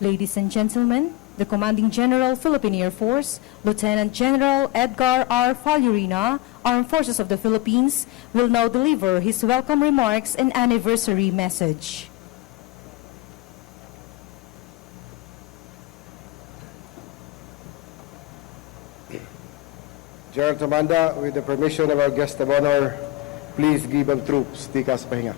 Ladies and gentlemen, the Commanding General, Philippine Air Force, Lieutenant General Edgar R. Falurina, Armed Forces of the Philippines, will now deliver his welcome remarks and anniversary message. General Tamanda, with the permission of our guest of honor, please give ang troops tikas pahinga.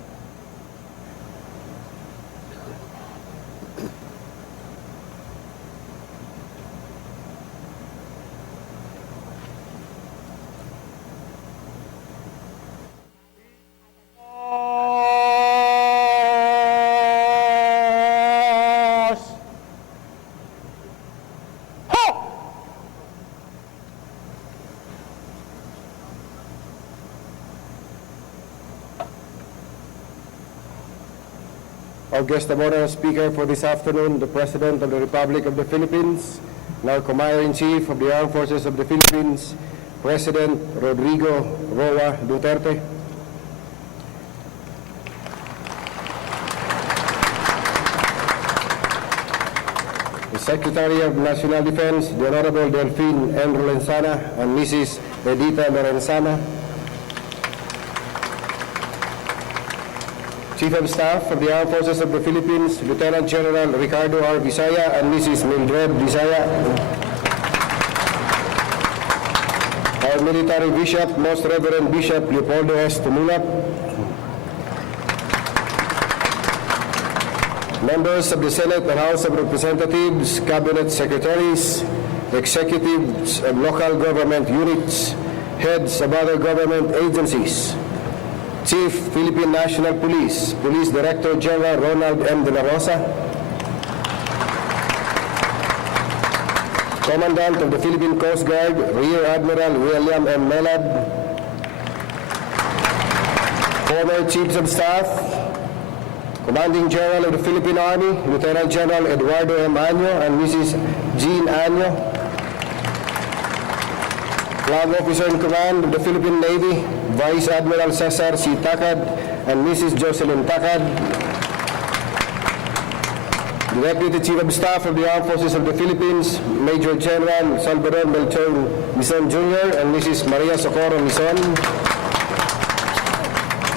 Our guest of honor speaker for this afternoon, the President of the Republic of the Philippines, and our Commander-in-Chief of the Armed Forces of the Philippines, President Rodrigo Roa Duterte. The Secretary of National Defense, the Honorable Delphine M. Lorenzana and Mrs. Edita Lorenzana. Chief of Staff of the Armed Forces of the Philippines, Lieutenant General Ricardo R. Visaya and Mrs. Mildred Visaya. Our Military Bishop, Most Reverend Bishop Leopoldo S. Tumulak. Members of the Senate and House of Representatives, Cabinet Secretaries, Executives of local government units, heads of other government agencies, Chief Philippine National Police, Police Director General Ronald M. De La Rosa, Commandant of the Philippine Coast Guard, Rear Admiral William M. Melad, former Chiefs of Staff, Commanding General of the Philippine Army, Lieutenant General Eduardo M. Año and Mrs. Jean Año, Flag Officer in Command of the Philippine Navy, Vice Admiral Cesar C. Takad and Mrs. Jocelyn Takad, the Deputy Chief of Staff of the Armed Forces of the Philippines, Major General Salvador Melchon Mison Jr. and Mrs. Maria Socorro Mison,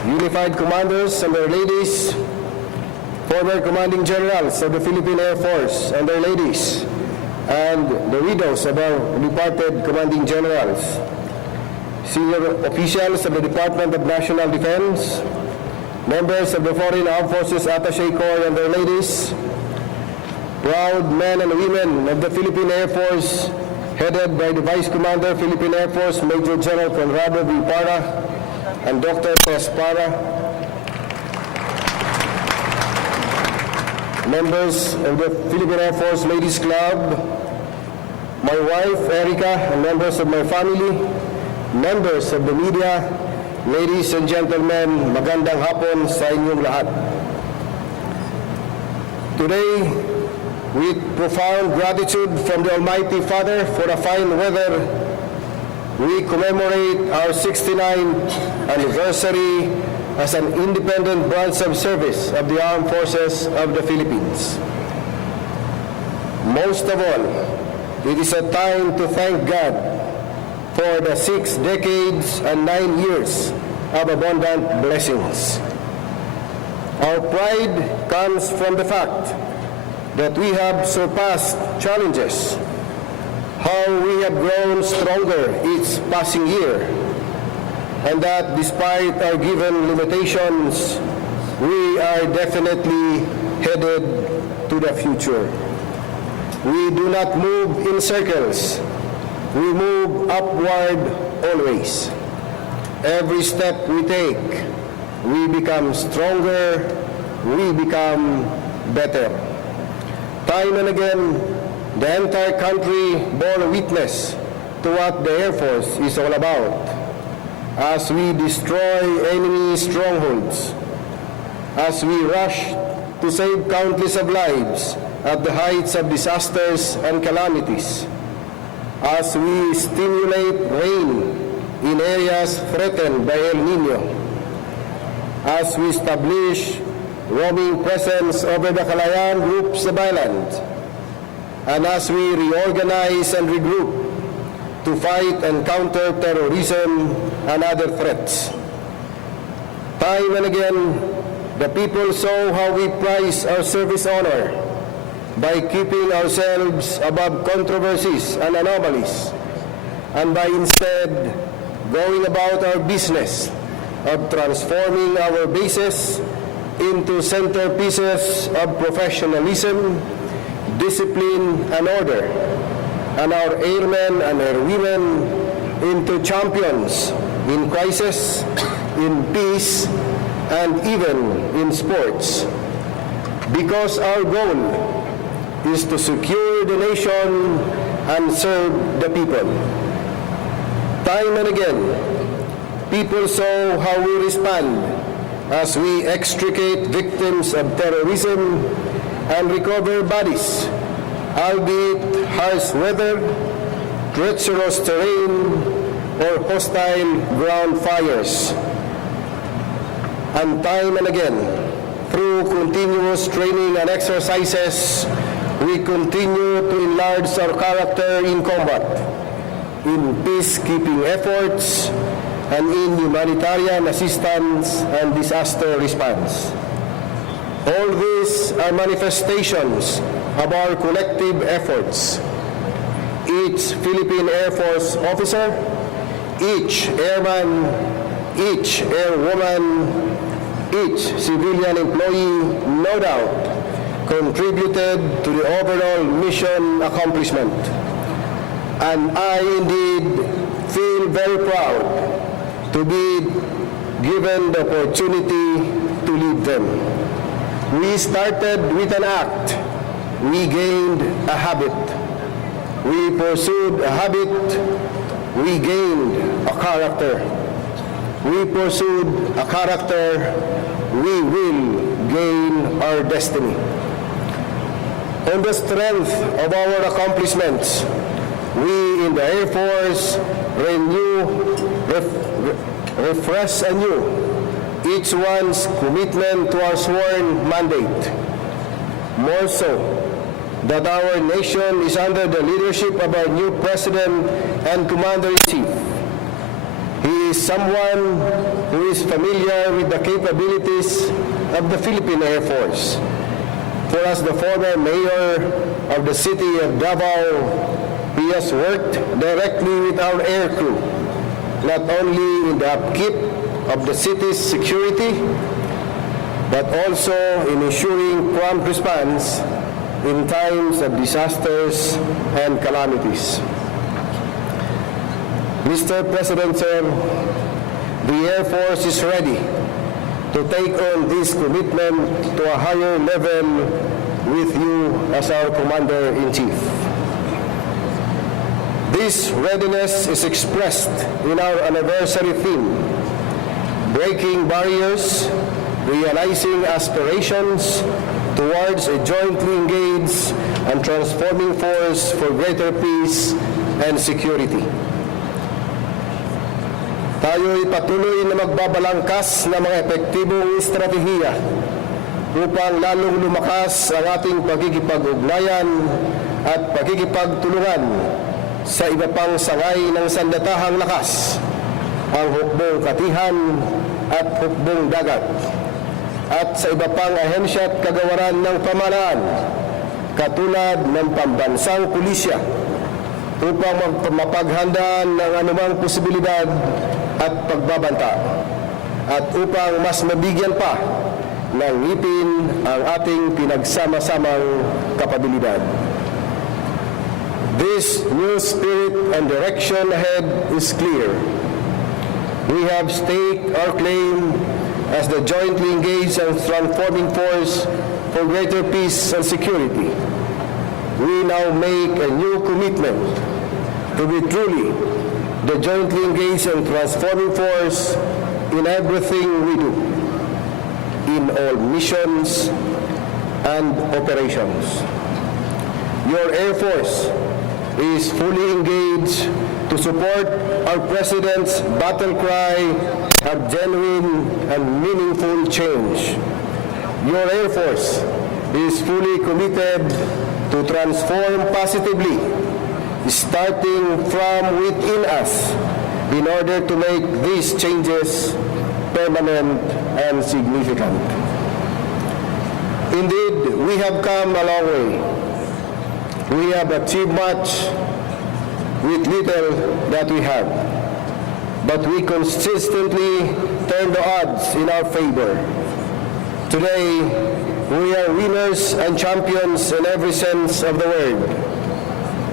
Unified Commanders and their ladies, former Commanding Generals of the Philippine Air Force and their ladies, and the widows of our departed Commanding Generals, senior officials of the Department of National Defense, members of the Foreign Armed Forces Attaché Corps and their ladies, proud men and women of the Philippine Air Force, headed by the Vice Commander, Philippine Air Force, Major General Conrado V. Parra and Dr. Tess Parra, members of the Philippine Air Force Ladies Club, my wife, Erica, and members of my family, members of the media, ladies and gentlemen, magandang hapon sa inyong lahat. Today, with profound gratitude from the Almighty Father for the fine weather, we commemorate our 69th anniversary as an independent branch of service of the Armed Forces of the Philippines. Most of all, it is a time to thank God for the 6 decades and 9 years of abundant blessings. Our pride comes from the fact that we have surpassed challenges, how we have grown stronger each passing year, and that despite our given limitations, we are definitely headed to the future. We do not move in circles. We move upward always. Every step we take, we become stronger, we become better. Time and again, the entire country bore witness to what the Air Force is all about, as we destroy enemy strongholds, as we rush to save countless of lives at the heights of disasters and calamities, as we stimulate rain in areas threatened by El Nino, as we establish roaming presence over the Kalayaan groups of islands, and as we reorganize and regroup to fight and counter terrorism and other threats. Time and again, the people saw how we prize our service honor by keeping ourselves above controversies and anomalies, and by instead going about our business of transforming our bases into centerpieces of professionalism, discipline, and order, and our airmen and airwomen into champions in crisis, in peace, and even in sports. Because our goal is to secure the nation and serve the people. Time and again, people saw how we respond as we extricate victims of terrorism and recover bodies, albeit harsh weather, treacherous terrain, or hostile ground fires. And time and again, through continuous training and exercises, we continue to enlarge our character in combat, in peacekeeping efforts, and in humanitarian assistance and disaster response. All these are manifestations of our collective efforts. Each Philippine Air Force officer, each airman, each airwoman, each civilian employee, no doubt, contributed to the overall mission accomplishment. And I indeed feel very proud to be given the opportunity to lead them. We started with an act. We gained a habit. We pursued a habit. We gained a character. We pursued a character. We will gain our destiny. On the strength of our accomplishments, we in the Air Force refresh anew each one's commitment to our sworn mandate. More so, that our nation is under the leadership of our new President and Commander-in-Chief. He is someone who is familiar with the capabilities of the Philippine Air Force. For as the former mayor of the city of Davao, he has worked directly with our air crew, not only in the upkeep of the city's security, but also in ensuring prompt response in times of disasters and calamities. Mr. President, sir, the Air Force is ready to take on this commitment to a higher level with you as our Commander-in-Chief. This readiness is expressed in our anniversary theme, breaking barriers, realizing aspirations towards a jointly engaged and transforming force for greater peace and security. Tayo'y patuloy na magbabalangkas ng mga epektibong estratehiya upang lalong lumakas ang ating pagkikipag-ugnayan at pagkikipagtulungan sa iba pang sangay ng sandatahang lakas, ang hukbong katihan at hukbong dagat, at sa iba pang ahensya at kagawaran ng pamahalaan, katulad ng pambansang pulisya, upang mapaghandaan ng anumang posibilidad at pagbabanta, at upang mas mabigyan pa ng ngipin ang ating pinagsama-samang kapabilidad. This new spirit and direction ahead is clear. We have staked our claim as the jointly engaged and transforming force for greater peace and security. We now make a new commitment to be truly the jointly engaged and transforming force in everything we do, in all missions and operations. Your Air Force is fully engaged to support our President's battle cry of genuine and meaningful change. Your Air Force is fully committed to to transform positively, starting from within us, in order to make these changes permanent and significant. Indeed, we have come a long way. We have achieved much with little that we have, but we consistently turn the odds in our favor. Today, we are winners and champions in every sense of the word,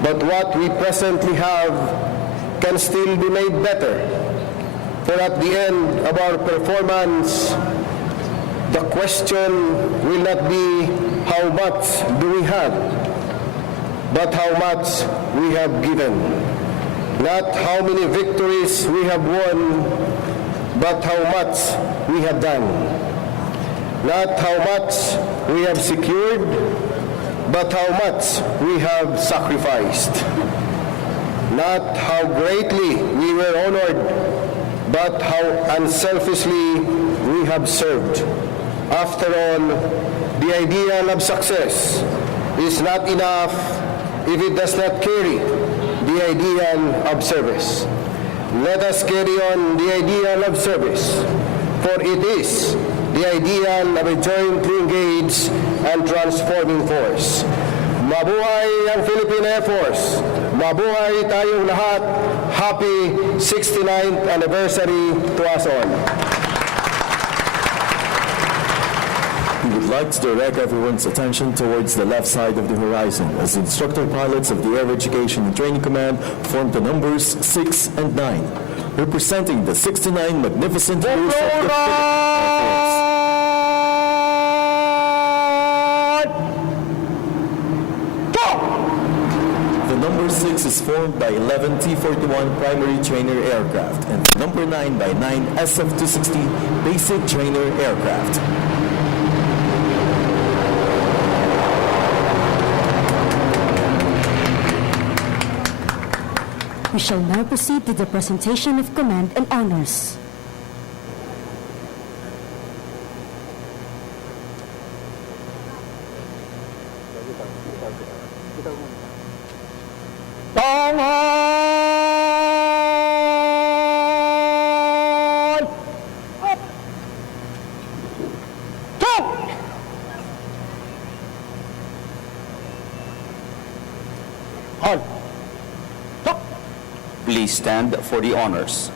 but what we presently have can still be made better. For at the end of our performance, the question will not be how much do we have, but how much we have given. Not how many victories we have won, but how much we have done. Not how much we have secured, but how much we have sacrificed. Not how greatly we were honored, but how unselfishly we have served. After all, the ideal of success is not enough if it does not carry the ideal of service. Let us carry on the ideal of service, for it is the ideal of a jointly engaged and transforming force. Mabuhay ang Philippine Air Force! Mabuhay tayong lahat! Happy 69th anniversary to us all! We would like to direct everyone's attention towards the left side of the horizon as the instructor pilots of the Air Education and Training Command form the numbers 6 and 9, representing the 69 magnificent years of the Philippine Air Force. The number 6 is formed by 11 T-41 primary trainer aircraft and the number 9 by 9 SF-260 basic trainer aircraft. We shall now proceed to the presentation of command and honors. Please stand for the honors.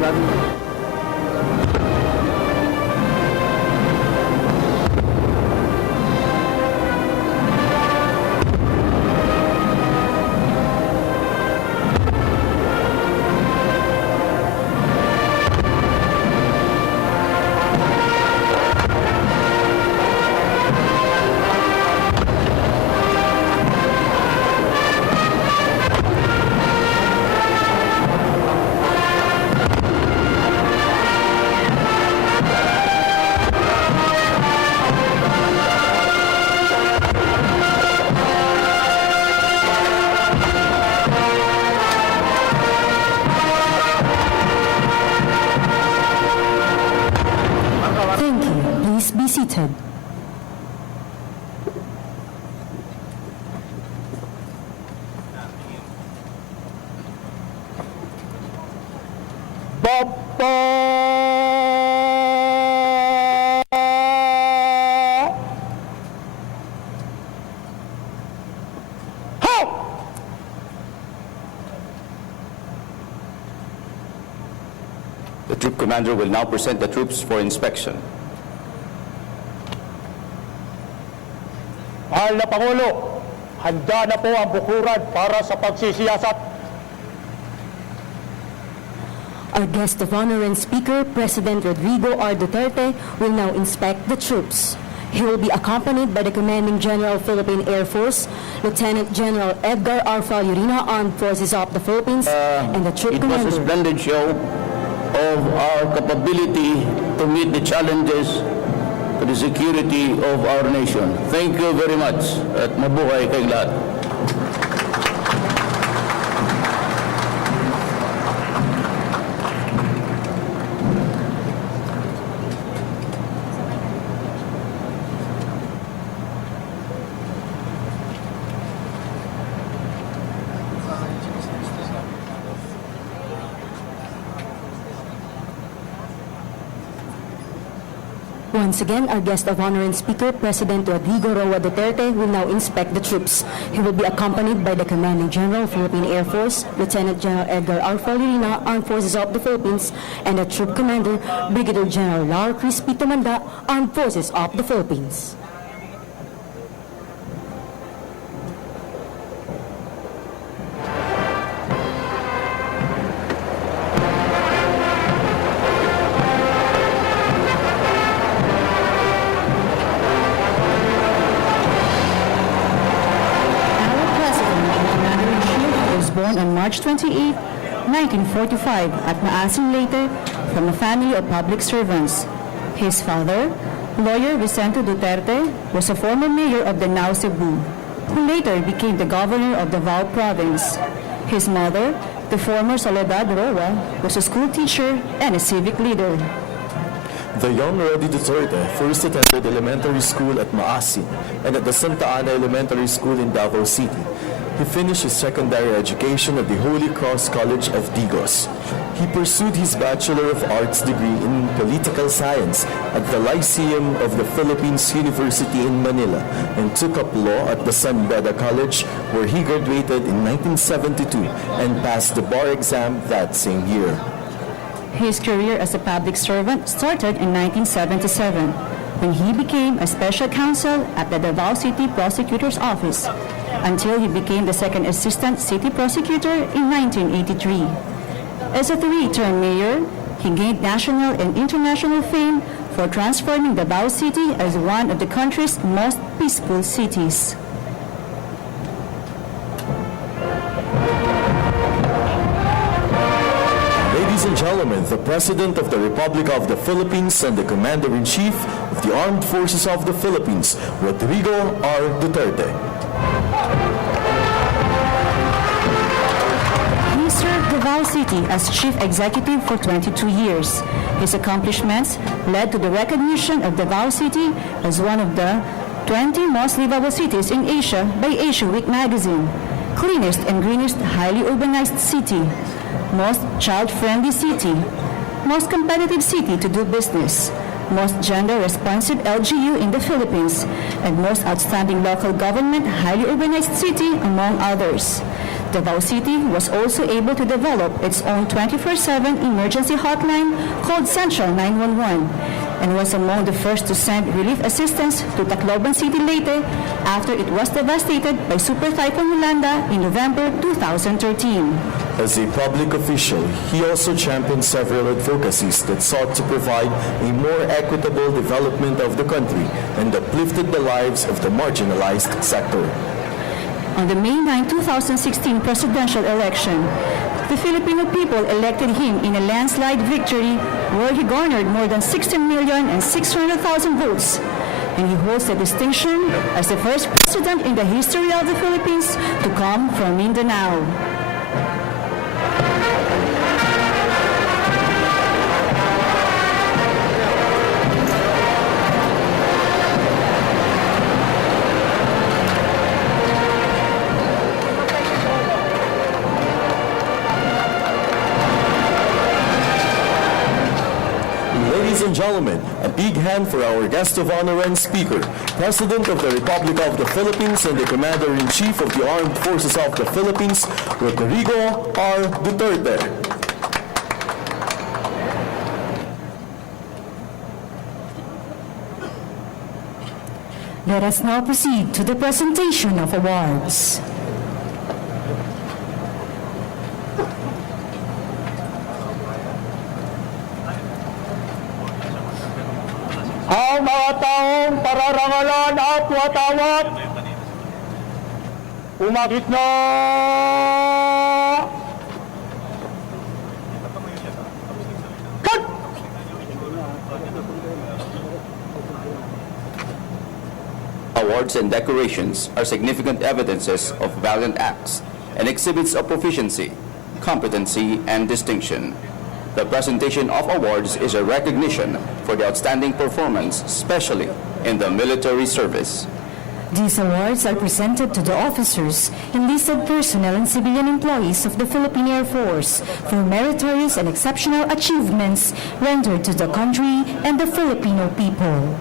Thank you. Please be seated. The troop commander will now present the troops for inspection. Mahal na Pangulo, handa na po ang bukuran para sa pagsisiyasat. Our guest of honor and speaker, President Rodrigo R. Duterte, will now inspect the troops. He will be accompanied by the Commanding General, Philippine Air Force, Lieutenant General Edgar R. Falurina, Armed Forces of the Philippines, and the Troop It was a Commander. splendid show of our capability to meet the challenges to the security of our nation. Thank you very much at mabuhay kayong lahat. Once again, our guest of honor and speaker, President Rodrigo Roa Duterte, will now inspect the troops. He will be accompanied by the Commanding General, Philippine Air Force, Lieutenant General Edgar R. Falurina, Armed Forces of the Philippines, and the Troop Commander, Brigadier General Laura Crispy Tumanda, Armed Forces of the Philippines. Born on March 28, 1945 at Maasin Leyte from a family of public servants. His father, lawyer Vicente Duterte, was a former mayor of Danao, Cebu, who later became the governor of Davao Province. His mother, the former Soledad Roa, was a school teacher and a civic leader. The young Roddy Duterte first attended elementary school at Maasin and at the Santa Ana Elementary School in Davao City. He finished his secondary education at the Holy Cross College of Digos. He pursued his Bachelor of Arts degree in Political Science at the Lyceum of the Philippines University in Manila and took up law at the San Beda College, where he graduated in 1972 and passed the bar exam that same year. His career as a public servant started in 1977 when he became a special counsel at the Davao City Prosecutor's Office until he became the second assistant city prosecutor in 1983. As a three-term mayor, he gained national and international fame for transforming Davao City as one of the country's most peaceful cities. Ladies and gentlemen, the President of the Republic of the Philippines and the Commander-in-Chief of the Armed Forces of the Philippines, Rodrigo R. Duterte. He served Davao City as chief executive for 22 years. His accomplishments led to the recognition of Davao City as one of the 20 most livable cities in Asia by Asia Week magazine, cleanest and greenest highly urbanized city, most child-friendly city, most competitive city to do business, most gender-responsive LGU in the Philippines, and most outstanding local government highly urbanized city, among others. Davao City was also able to develop its own 24/7 emergency hotline called Central 911 and was among the first to send relief assistance to Tacloban City Leyte after it was devastated by Super Typhoon Yolanda in November 2013. As a public official, he also championed several advocacies that sought to provide a more equitable development of the country and uplifted the lives of the marginalized sector. On the May 9, 2016 presidential election, the Filipino people elected him in a landslide victory where he garnered more than 16,600,000 votes, and he holds the distinction as the first president in the history of the Philippines to come from Mindanao. Ladies and gentlemen, a big hand for our guest of honor and speaker, President of the Republic of the Philippines and the Commander-in-Chief of the Armed Forces of the Philippines, Rodrigo R. Duterte. Let us now proceed to the presentation of awards. Ang mga taong pararangalan at watawat. Umakit na! Cut! Awards and decorations are significant evidences of valiant acts and exhibits of proficiency, competency, and distinction. The presentation of awards is a recognition for the outstanding performance, especially in the military service. These awards are presented to the officers, enlisted personnel, and civilian employees of the Philippine Air Force for meritorious and exceptional achievements rendered to the country and the Filipino people.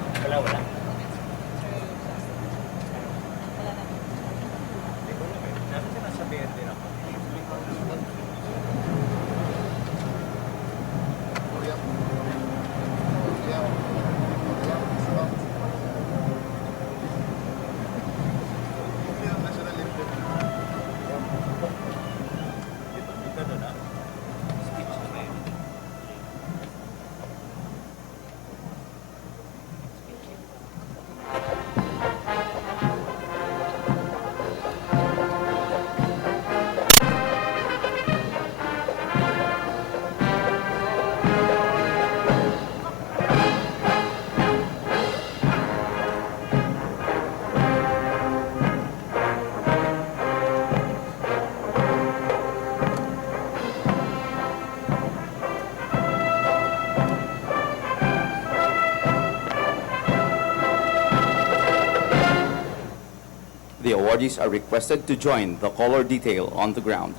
The awardees are requested to join the color detail on the ground.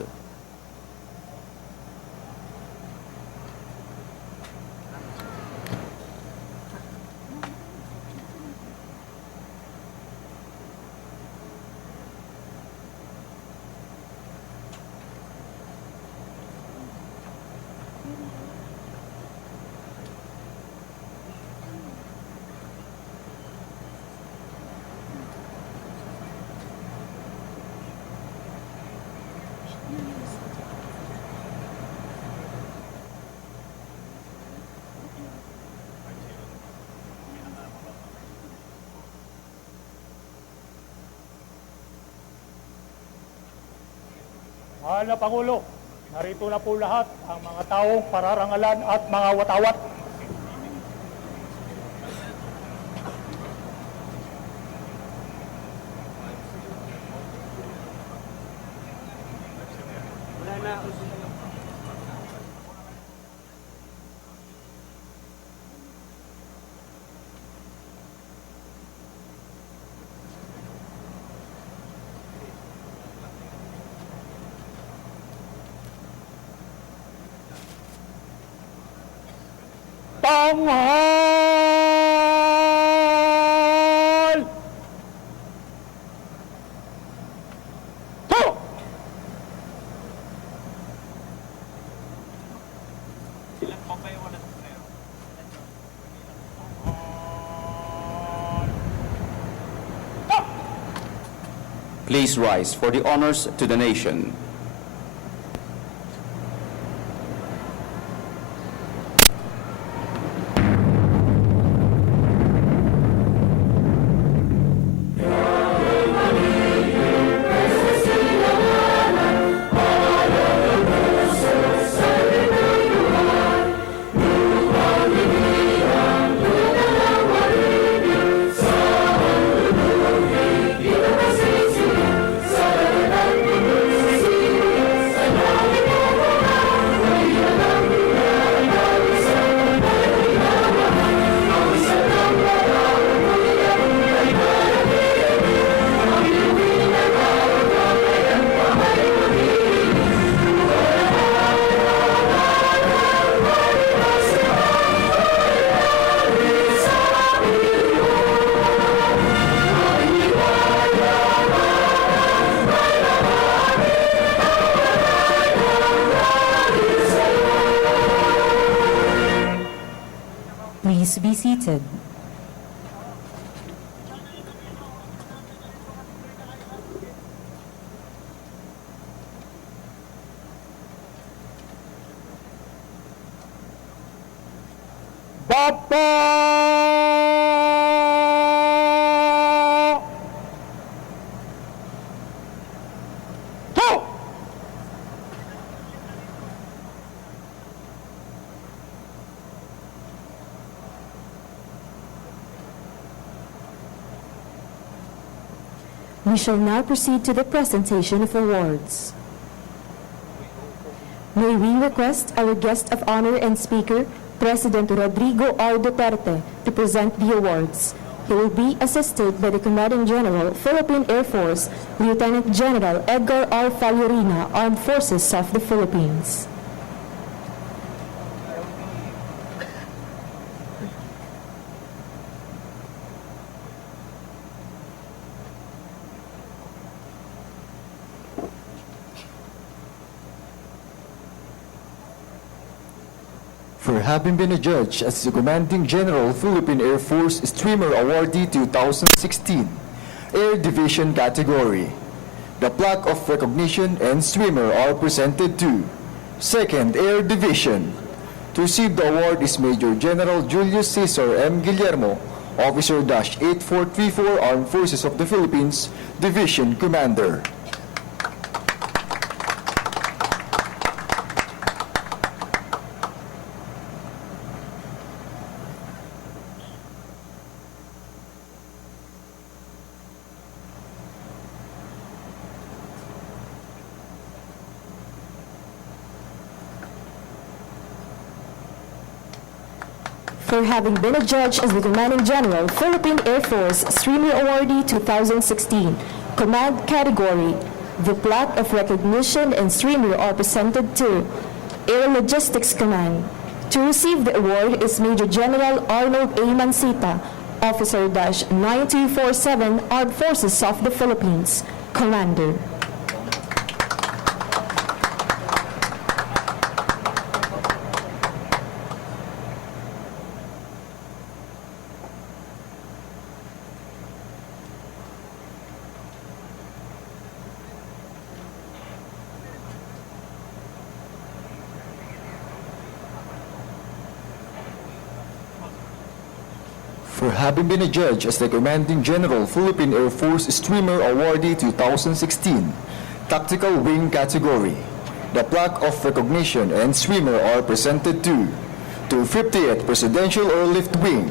Mahal na Pangulo, narito na po lahat ang mga taong pararangalan at mga watawat. Tanghal! To! Please rise for the honors to the nation. Please be seated. We shall now proceed to the presentation of awards. May we request our guest of honor and speaker, President Rodrigo R. Duterte, to present the awards. He will be assisted by the Commanding General, Philippine Air Force, Lieutenant General Edgar R. Falurina, Armed Forces of the Philippines. For having been adjudged as the Commanding General, Philippine Air Force Streamer Awardee 2016, Air Division category. The plaque of recognition and streamer are presented to 2nd Air Division. To receive the award is Major General Julius Cesar M. Guillermo, Officer-8434 Armed Forces of the Philippines, Division Commander. For having been adjudged as the Commanding General, Philippine Air Force Streamer Awardee 2016, Command Category. The plaque of recognition and streamer are presented to Air Logistics Command. To receive the award is Major General Arnold A. Mansita, Officer-9247 Armed Forces of the Philippines, Commander. For having been adjudged as the Commanding General, Philippine Air Force Streamer Awardee 2016, Tactical Wing category. The plaque of recognition and streamer are presented to 250th Presidential Airlift Wing.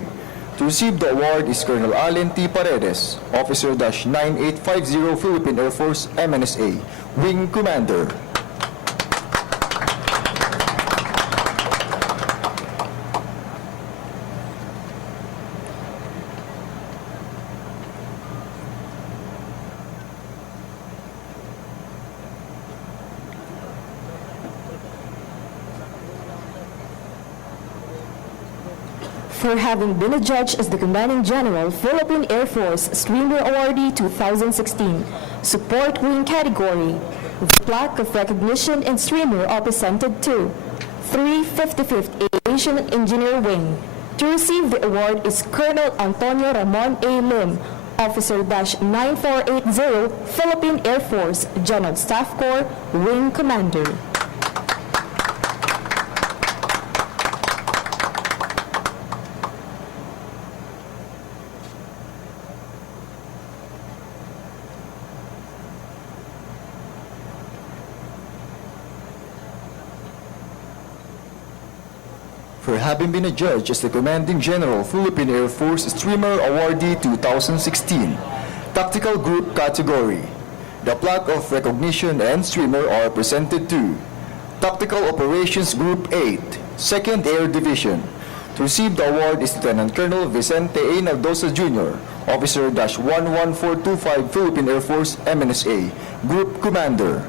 To receive the award is Colonel Allen T. Paredes, Officer-9850 Philippine Air Force MNSA, Wing Commander. For having been adjudged as the Commanding General, Philippine Air Force Streamer Awardee 2016, Support Wing category. The plaque of recognition and streamer are presented to 355th Aviation Engineer Wing. To receive the award is Colonel Antonio Ramon A. Lim, Officer-9480 Philippine Air Force General Staff Corps, Wing Commander. For having been adjudged as the Commanding General, Philippine Air Force Streamer Awardee 2016, Tactical Group category. The plaque of recognition and streamer are presented to Tactical Operations Group 8, 2nd Air Division. To receive the award is Lieutenant Colonel Vicente A. Naldosa Jr., Officer-11425 Philippine Air Force MNSA, Group Commander.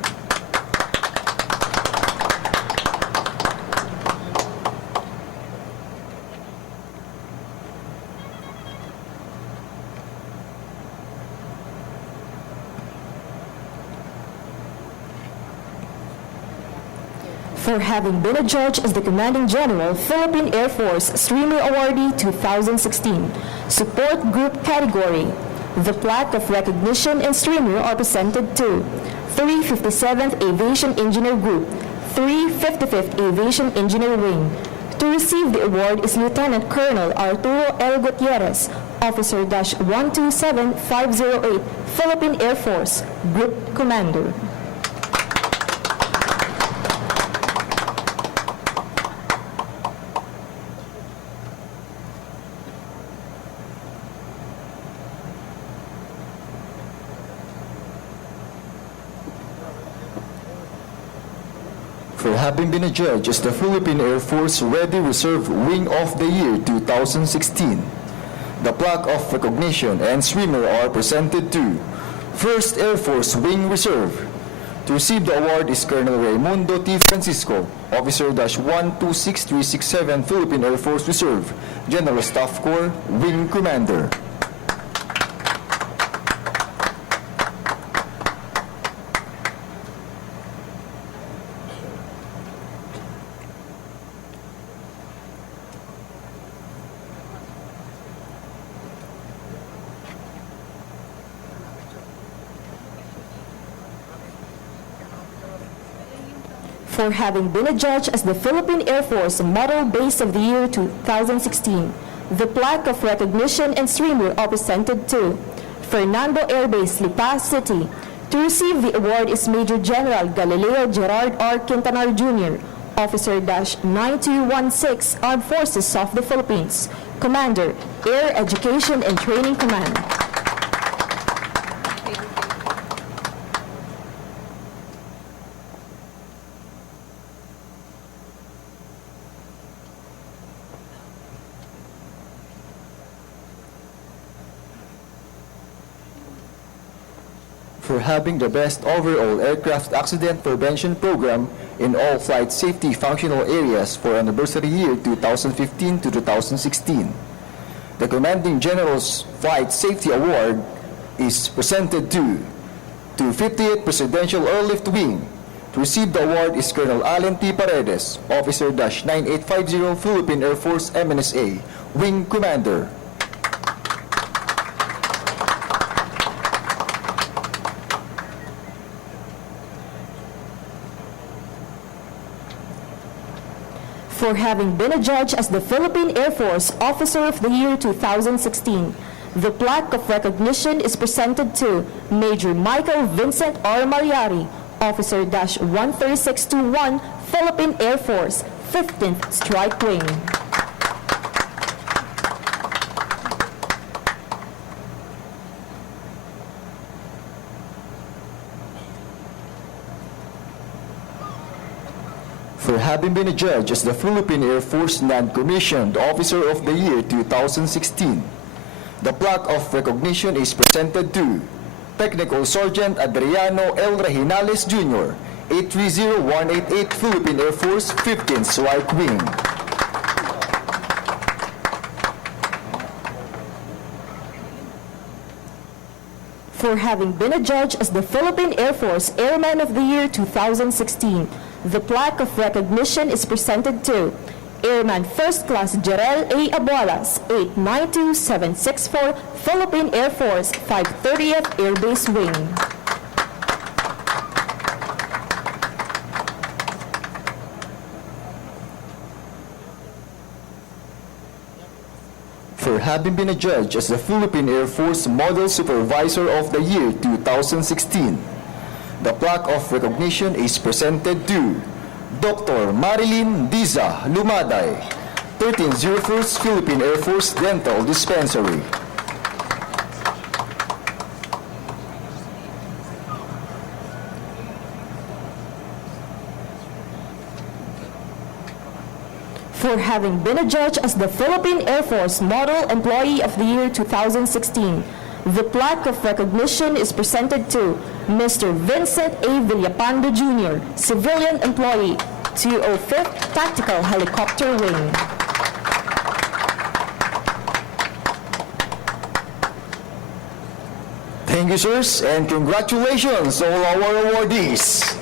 For having been adjudged as the Commanding General, Philippine Air Force Streamer Awardee 2016, Support Group category. The plaque of recognition and streamer are presented to 357th Aviation Engineer Group, 355th Aviation Engineer Wing. To receive the award is Lieutenant Colonel Arturo L. Gutierrez, Officer-127508, Philippine Air Force, Group Commander. for having been adjudged as the Philippine Air Force Ready Reserve Wing of the Year 2016. The plaque of recognition and streamer are presented to 1st Air Force Wing Reserve. To receive the award is Colonel Raimundo T. Francisco, Officer-126367 Philippine Air Force Reserve, General Staff Corps, Wing Commander. For having been adjudged as the Philippine Air Force Model Base of the Year 2016, the plaque of recognition and streamer are presented to Fernando Air Base, Lipa City. To receive the award is Major General Galileo Gerard R. Quintanar Jr., Officer-9216, Armed Forces of the Philippines, Commander, Air Education and Training Command. For having the best overall aircraft accident prevention program in all flight safety functional areas for anniversary year 2015 to 2016. The Commanding General's Flight Safety Award is presented to 50th Presidential Airlift Wing. To receive the award is Colonel Allen T. Paredes, Officer-9850 Philippine Air Force MNSA, Wing Commander. For having been adjudged as the Philippine Air Force Officer of the Year 2016, the plaque of recognition is presented to Major Michael Vincent R. Mariari, Officer-13621, Philippine Air Force, 15th Strike Wing. For having been adjudged as the Philippine Air Force Non-Commissioned Officer of the Year 2016. The plaque of recognition is presented to Technical Sergeant Adriano L. Reginales Jr., 830188 Philippine Air Force, 15th Strike Wing. For having been adjudged as the Philippine Air Force Airman of the Year 2016, the plaque of recognition is presented to Airman First Class Jerel A. Abuelas, 892764, Philippine Air Force, 530th Air Base Wing. For having been adjudged as the Philippine Air Force Model Supervisor of the Year 2016. The plaque of recognition is presented to Dr. Marilyn Diza Lumaday, 1301st Philippine Air Force Dental Dispensary. For having been adjudged as the Philippine Air Force Model Employee of the Year 2016, the plaque of recognition is presented to Mr. Vincent A. Villapando Jr., Civilian Employee, 205th Tactical Helicopter Wing. Thank you, sirs, and congratulations to all our awardees.